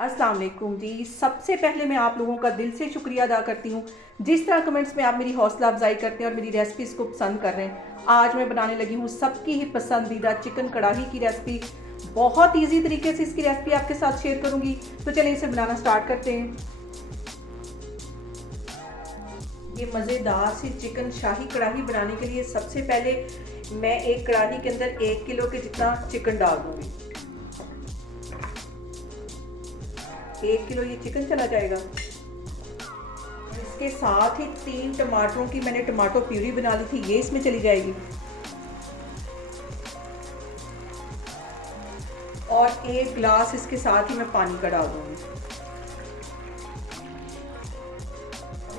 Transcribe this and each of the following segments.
अस्सलाम वालेकुम जी। सबसे पहले मैं आप लोगों का दिल से शुक्रिया अदा करती हूँ जिस तरह कमेंट्स में आप मेरी हौसला अफजाई करते हैं और मेरी रेसिपीज़ को पसंद कर रहे हैं। आज मैं बनाने लगी हूँ सबकी ही पसंदीदा चिकन कढ़ाई की रेसिपी। बहुत इजी तरीके से इसकी रेसिपी आपके साथ शेयर करूँगी, तो चलिए इसे बनाना स्टार्ट करते हैं। ये मज़ेदार सी चिकन शाही कढ़ाई बनाने के लिए सबसे पहले मैं एक कढ़ाई के अंदर 1 किलो के जितना चिकन डाल दूँगी। 1 किलो ये चिकन चला जाएगा। इसके साथ ही 3 टमाटरों की मैंने टमाटो प्यूरी बना ली थी, ये इसमें चली जाएगी। और 1 ग्लास इसके साथ ही मैं पानी का डाल दूंगी।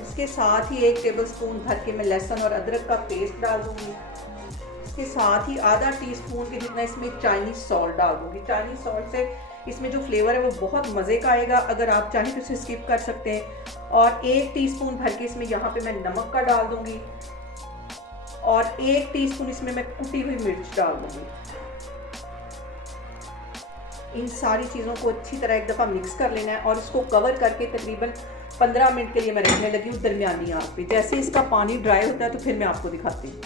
इसके साथ ही 1 टेबलस्पून भर के मैं लहसुन और अदरक का पेस्ट डाल दूंगी। इसके साथ ही आधा टीस्पून के जितना इसमें चाइनीज सॉल्ट डाल दूंगी। चाइनीज सॉल्ट से इसमें जो फ्लेवर है वो बहुत मज़े का आएगा, अगर आप चाहें तो इसे स्किप कर सकते हैं। और 1 टीस्पून भर के इसमें यहाँ पे मैं नमक का डाल दूंगी और 1 टीस्पून इसमें मैं कुटी हुई मिर्च डाल दूंगी। इन सारी चीज़ों को अच्छी तरह एक दफ़ा मिक्स कर लेना है और इसको कवर करके तकरीबन 15 मिनट के लिए मैं रखने लगी हूँ दरमियानी आंच पे। जैसे इसका पानी ड्राई होता है तो फिर मैं आपको दिखाती हूँ।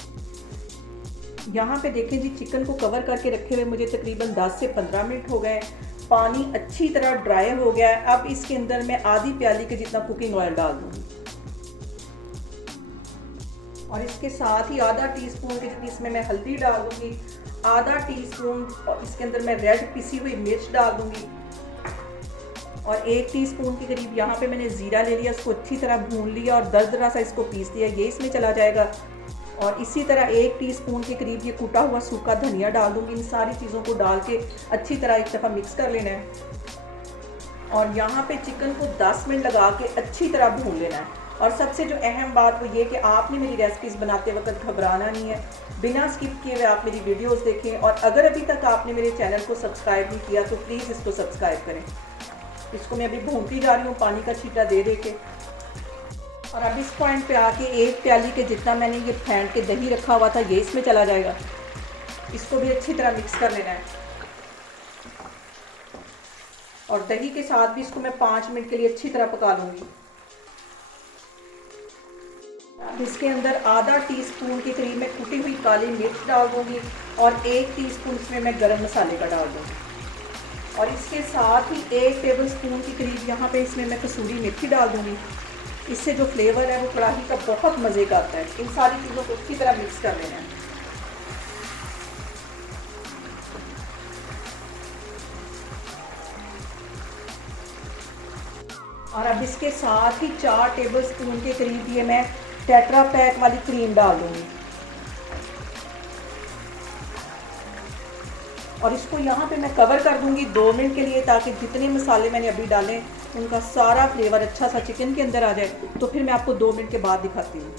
यहाँ पे देखें जी, चिकन को कवर करके रखे हुए मुझे तकरीबन 10 से 15 मिनट हो गए। पानी अच्छी तरह ड्राई हो गया है। अब इसके अंदर मैं आधी प्याली के जितना कुकिंग ऑयल डाल दूंगी और इसके साथ ही आधा टीस्पून के जितनी इसमें मैं हल्दी डाल दूंगी। आधा टीस्पून और इसके अंदर मैं रेड पिसी हुई मिर्च डाल दूंगी और 1 टीस्पून के करीब यहाँ पे मैंने ज़ीरा ले लिया, इसको अच्छी तरह भून लिया और दरदरा सा इसको पीस लिया, ये इसमें चला जाएगा। और इसी तरह 1 टीस्पून के करीब ये कूटा हुआ सूखा धनिया डाल दूंगी। इन सारी चीज़ों को डाल के अच्छी तरह एक दफ़ा मिक्स कर लेना है और यहाँ पे चिकन को 10 मिनट लगा के अच्छी तरह भून लेना है। और सबसे जो अहम बात वो ये कि आपने मेरी रेसिपीज़ बनाते वक्त घबराना नहीं है, बिना स्किप किए हुए आप मेरी वीडियोज़ देखें। और अगर अभी तक आपने मेरे चैनल को सब्सक्राइब नहीं किया तो प्लीज़ इसको सब्सक्राइब करें। इसको मैं अभी भूनती जा रही हूँ पानी का छींटा दे दे के। और अब इस पॉइंट पे आके 1 प्याली के जितना मैंने ये फेंट के दही रखा हुआ था ये इसमें चला जाएगा। इसको भी अच्छी तरह मिक्स कर लेना है और दही के साथ भी इसको मैं 5 मिनट के लिए अच्छी तरह पका लूँगी। अब इसके अंदर आधा टीस्पून के करीब मैं कुटी हुई काली मिर्च डाल दूँगी और 1 टीस्पून इसमें मैं गरम मसाले का डाल दूँगी और इसके साथ ही 1 टेबलस्पून के करीब यहाँ पे इसमें मैं कसूरी मेथी डाल दूँगी। इससे जो फ्लेवर है वो कढ़ाई का बहुत मज़े का आता है। इन सारी चीज़ों को अच्छी तरह मिक्स कर लेना है और अब इसके साथ ही 4 टेबलस्पून के करीब ये मैं टेट्रा पैक वाली क्रीम डाल दूँगी और इसको यहाँ पे मैं कवर कर दूँगी 2 मिनट के लिए, ताकि जितने मसाले मैंने अभी डाले उनका सारा फ्लेवर अच्छा सा चिकन के अंदर आ जाए। तो फिर मैं आपको 2 मिनट के बाद दिखाती हूँ।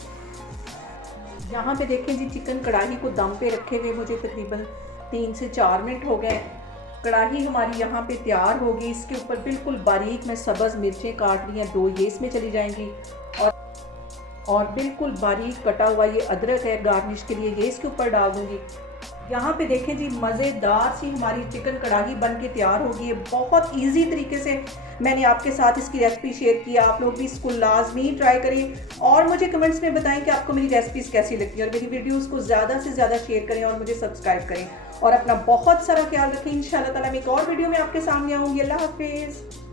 यहाँ पे देखें जी, चिकन कढ़ाई को दम पे रखे हुए मुझे तकरीबन 3 से 4 मिनट हो गए। कढ़ाई हमारी यहाँ पे तैयार होगी। इसके ऊपर बिल्कुल बारीक मैं सब्ज़ मिर्चें काट ली हैं 2, ये इसमें चली जाएंगी और बिल्कुल बारीक कटा हुआ ये अदरक है गार्निश के लिए, ये इसके ऊपर डाल दूँगी। यहाँ पे देखें जी, मज़ेदार सी हमारी चिकन कढ़ाई बन के तैयार होगी। बहुत इजी तरीके से मैंने आपके साथ इसकी रेसिपी शेयर की। आप लोग भी इसको लाजमी ट्राई करें और मुझे कमेंट्स में बताएं कि आपको मेरी रेसिपीज़ कैसी लगती है और मेरी वीडियोस को ज़्यादा से ज़्यादा शेयर करें और मुझे सब्सक्राइब करें और अपना बहुत सारा ख्याल रखें। इंशाल्लाह ताला मैं एक और वीडियो में आपके सामने आऊँगी। अल्लाह हाफिज़।